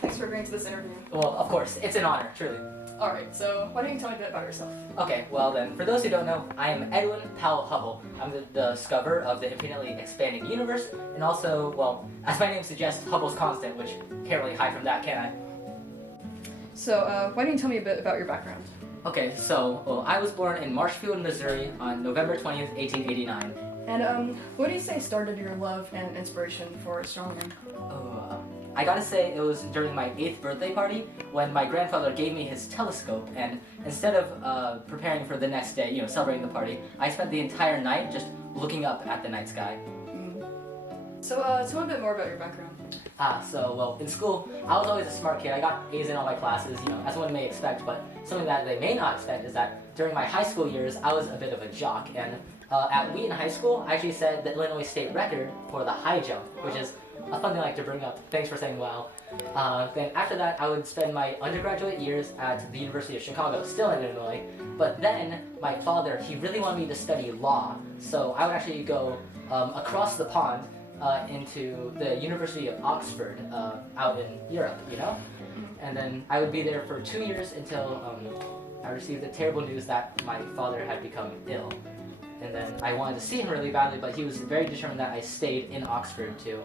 thanks for agreeing to this interview. Well, of course, it's an honor, truly. Alright, so why don't you tell me a bit about yourself? Okay, well then, for those who don't know, I am Edwin Hubble. I'm the discoverer of the infinitely expanding universe, and also, well, as my name suggests, Hubble's constant, which can't really hide from that, can I? So, why don't you tell me a bit about your background? Okay, so, well, I was born in Marshfield, Missouri on November 20th, 1889. And, what do you say started your love and inspiration for astronomy? I gotta say, it was during my 8th birthday party when my grandfather gave me his telescope, and instead of preparing for the next day, celebrating the party, I spent the entire night just looking up at the night sky. So, tell me a bit more about your background. Well, in school, I was always a smart kid. I got A's in all my classes, as one may expect, but something that they may not expect is that during my high school years, I was a bit of a jock, and at Wheaton High School, I actually set the Illinois state record for the high jump, which is a fun thing I like to bring up. Thanks for saying wow. Then after that, I would spend my undergraduate years at the University of Chicago, still in Illinois, but then my father, he really wanted me to study law, so I would actually go across the pond into the University of Oxford out in Europe, And then I would be there for 2 years until I received the terrible news that my father had become ill. And then I wanted to see him really badly, but he was very determined that I stayed in Oxford to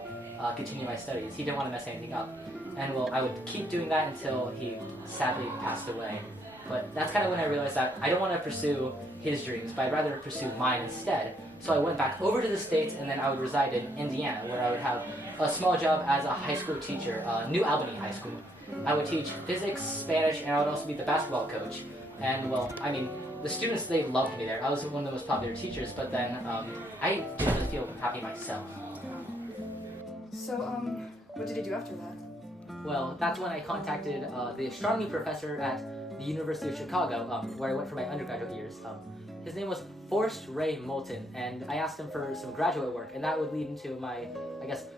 continue my studies. He didn't want to mess anything up. And well, I would keep doing that until he sadly passed away. But that's kind of when I realized that I don't want to pursue his dreams, but I'd rather pursue mine instead. So I went back over to the States, and then I would reside in Indiana, where I would have a small job as a high school teacher, New Albany High School. I would teach physics, Spanish, and I would also be the basketball coach. And well, I mean, the students, they loved me there. I was one of the most popular teachers, but then I didn't really feel happy myself. So, what did you do after that? Well, that's when I contacted the astronomy professor at the University of Chicago, where I went for my undergraduate years. His name was Forrest Ray Moulton, and I asked him for some graduate work, and that would lead into my,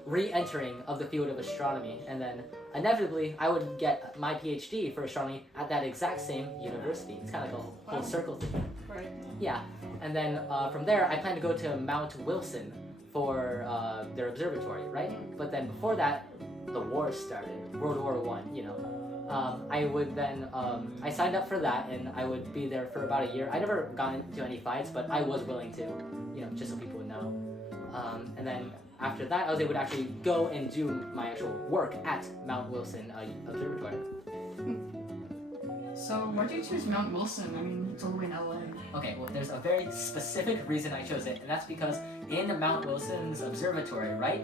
re-entering of the field of astronomy, and then inevitably I would get my PhD for astronomy at that exact same university. It's kind of like a whole circle thing. Right. Yeah, and then from there I plan to go to Mount Wilson for their observatory, right? But then before that, the war started, World War I, I would then, I signed up for that, and I would be there for about a year. I never got into any fights, but I was willing to, just so people would know. And then after that, I was able to actually go and do my actual work at Mount Wilson Observatory. So, why did you choose Mount Wilson? I mean, it's all the way in LA. Okay, well, there's a very specific reason I chose it, and that's because in Mount Wilson's observatory, right,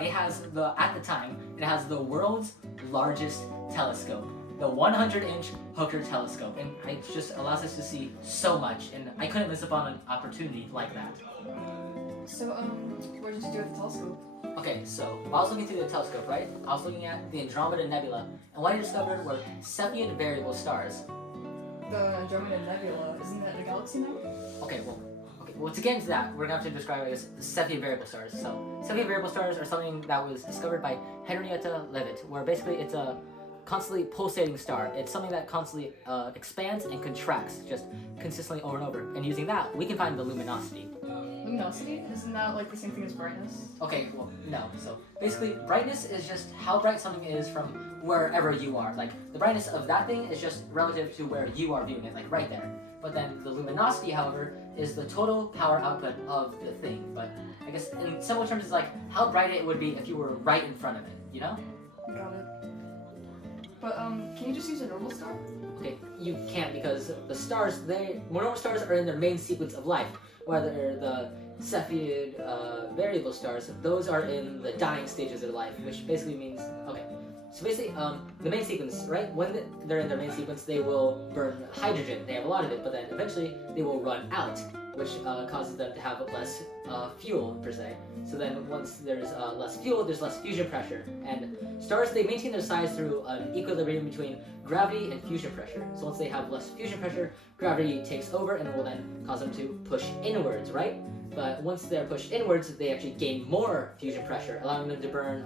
it has at the time, it has the world's largest telescope, the 100-inch Hooker telescope, and it just allows us to see so much, and I couldn't miss upon an opportunity like that. So, what did you do with the telescope? Okay, so while I was looking through the telescope, right, I was looking at the Andromeda Nebula, and what I discovered were Cepheid variable stars. The Andromeda Nebula, isn't that a galaxy now? Okay, well, to get into that, we're going to have to describe it as Cepheid variable stars. So, Cepheid variable stars are something that was discovered by Henrietta Leavitt, where basically it's a constantly pulsating star. It's something that constantly expands and contracts just consistently over and over. And using that, we can find the luminosity. Luminosity? Isn't that like the same thing as brightness? Okay, well, no. So basically, brightness is just how bright something is from wherever you are. Like, the brightness of that thing is just relative to where you are viewing it, like right there. But then the luminosity, however, is the total power output of the thing. But I guess in simple terms, it's like how bright it would be if you were right in front of it, Got it. But, can you just use a normal star? Okay, you can't, because the stars, normal stars are in their main sequence of life, whether the Cepheid variable stars, those are in the dying stages of their life, which basically means, okay, so basically, the main sequence, right, when they're in their main sequence, they will burn hydrogen, they have a lot of it, but then eventually they will run out, which causes them to have less fuel, per se. So then once there's less fuel, there's less fusion pressure, and stars, they maintain their size through an equilibrium between gravity and fusion pressure. So once they have less fusion pressure, gravity takes over and will then cause them to push inwards, right? But once they're pushed inwards, they actually gain more fusion pressure, allowing them to burn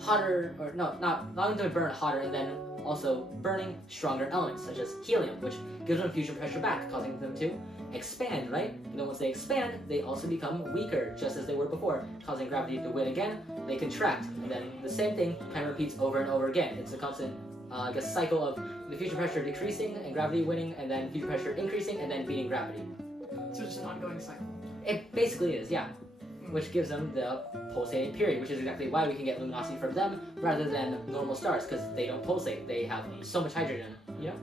hotter, or no, not allowing them to burn hotter, and then also burning stronger elements, such as helium, which gives them fusion pressure back, causing them to expand, right? And then once they expand, they also become weaker, just as they were before, causing gravity to win again. They contract, and then the same thing kind of repeats over and over again. It's a constant, cycle of the fusion pressure decreasing and gravity winning, and then fusion pressure increasing, and then beating gravity. So it's just an ongoing cycle. It basically is, yeah. Which gives them the pulsating period, which is exactly why we can get luminosity from them rather than normal stars, because they don't pulsate. They have so much hydrogen, you know?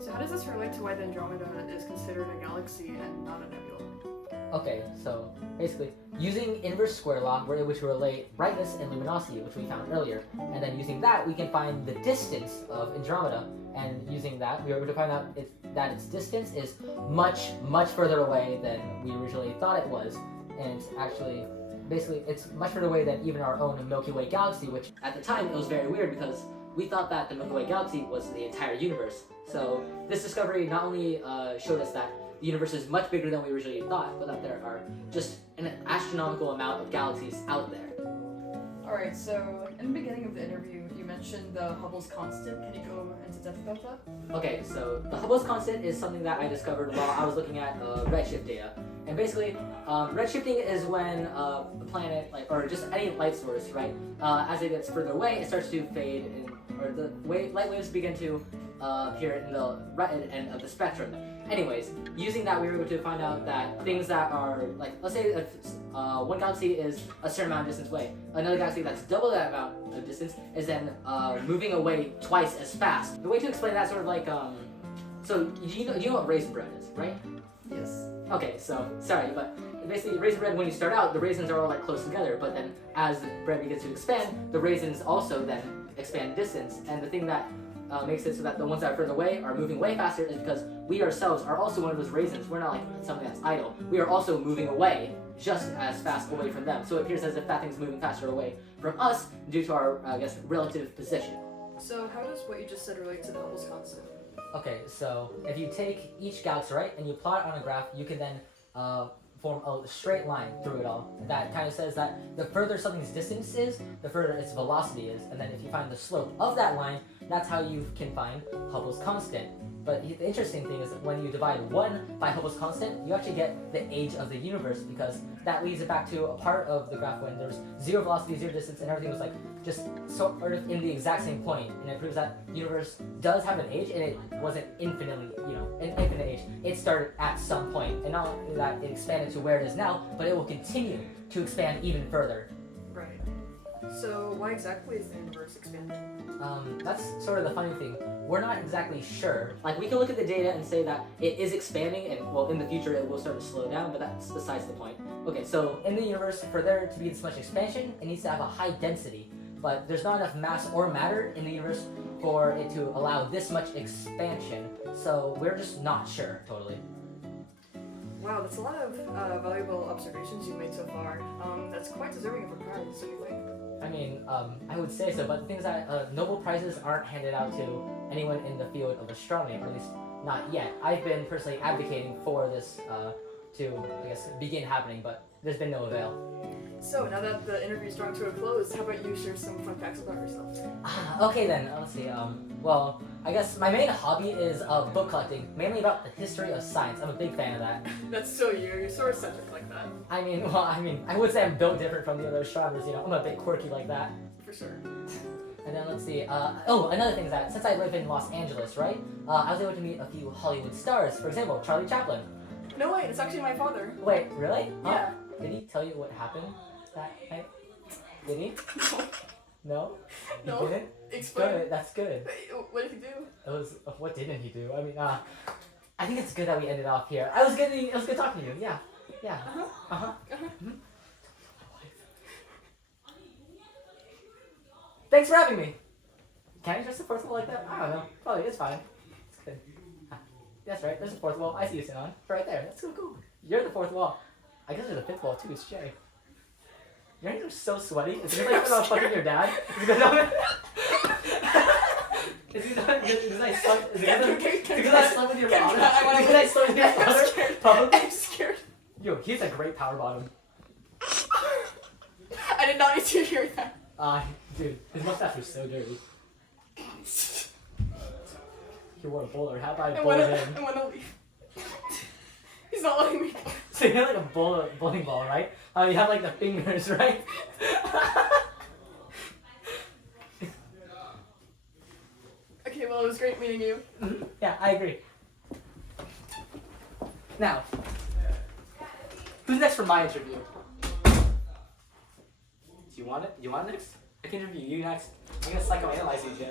So how does this relate to why the Andromeda is considered a galaxy and not a nebula? Okay, so basically, using inverse square law, we're able to relate brightness and luminosity, which we found earlier. And then using that, we can find the distance of Andromeda. And using that, we were able to find out that its distance is much, much further away than we originally thought it was. And it's actually, basically, it's much further away than even our own Milky Way galaxy, which at the time, it was very weird because we thought that the Milky Way galaxy was the entire universe. So this discovery not only showed us that the universe is much bigger than we originally thought, but that there are just an astronomical amount of galaxies out there. Alright, so in the beginning of the interview, you mentioned the Hubble's constant. Can you go into depth about that? Okay, so the Hubble's constant is something that I discovered while I was looking at redshift data. And basically, redshifting is when a planet, or just any light source, right, as it gets further away, it starts to fade, or the light waves begin to appear in the right end of the spectrum. Anyways, using that, we were able to find out that things that are, let's say if, one galaxy is a certain amount of distance away, another galaxy that's double that amount of distance is then moving away twice as fast. The way to explain that sort of like, so you know what raisin bread is, right? Yes. Okay, so, sorry, but basically raisin bread, when you start out, the raisins are all close together, but then as the bread begins to expand, the raisins also then expand distance, and the thing that makes it so that the ones that are further away are moving way faster is because we ourselves are also one of those raisins. We're not something that's idle. We are also moving away just as fast away from them. So it appears as if that thing's moving faster away from us due to our, relative position. So how does what you just said relate to the Hubble's constant? Okay, so if you take each galaxy, right, and you plot it on a graph, you can then form a straight line through it all. That kind of says that the further something's distance is, the further its velocity is. And then if you find the slope of that line, that's how you can find Hubble's constant. But the interesting thing is that when you divide 1 by Hubble's constant, you actually get the age of the universe, because that leads it back to a part of the graph when there's 0 velocity, 0 distance, and everything was just sort of in the exact same point. And it proves that the universe does have an age, and it wasn't infinitely, an infinite age. It started at some point, and not only that it expanded to where it is now, but it will continue to expand even further. Right. So why exactly is the universe expanding? That's sort of the funny thing. We're not exactly sure. We can look at the data and say that it is expanding, and well, in the future it will start to slow down, but that's besides the point. Okay, so in the universe, for there to be this much expansion, it needs to have a high density, but there's not enough mass or matter in the universe for it to allow this much expansion, so we're just not sure, totally. Wow, that's a lot of valuable observations you've made so far. That's quite deserving of a prize, don't you think? I mean, I would say so, but the thing is that Nobel Prizes aren't handed out to anyone in the field of astronomy, or at least not yet. I've been personally advocating for this to, begin happening, but there's been no avail. So, now that the interview's drawing to a close, how about you share some fun facts about yourself? Okay then, let's see. Well, I guess my main hobby is book collecting, mainly about the history of science. I'm a big fan of that. That's so you. You're sort of centric like that. I would say I'm built different from the other astronomers, I'm a bit quirky like that. For sure. And then let's see, another thing is that since I live in Los Angeles, right, I was able to meet a few Hollywood stars. For example, Charlie Chaplin. No, wait, it's actually my father. Wait, really? Yeah. Did he tell you what happened that night? Did he? No? No. He didn't? Explain. Good, that's good. What did he do? What didn't he do? I think it's good that we ended off here. It was good talking to you, yeah. Yeah. Mm-hmm. Thanks for having me. Can I dress the fourth wall like that? I don't know. Probably, it's fine. It's good. That's right, there's the fourth wall. I see you sitting on. Right there. That's so cool. You're the fourth wall. I guess you're the fifth wall too, it's Jay. Your hands are so sweaty. Is it because I'm fucking your dad? Is it because I slept with your father? Because I slept with your father? Probably. I'm scared. Yo, he's a great power bottom. I did not need to hear that. Dude, his mustache was so dirty. You want a bowler? How about I I bowl wanna, him? I wanna leave. He's not letting me. So you have like a bowling ball, right? You have like the fingers, right? Okay, well, it was great meeting you. Yeah, I agree. Now, who's next for my interview? Do you want it? You want it next? I can interview you next. I'm gonna psychoanalyze you, Jay.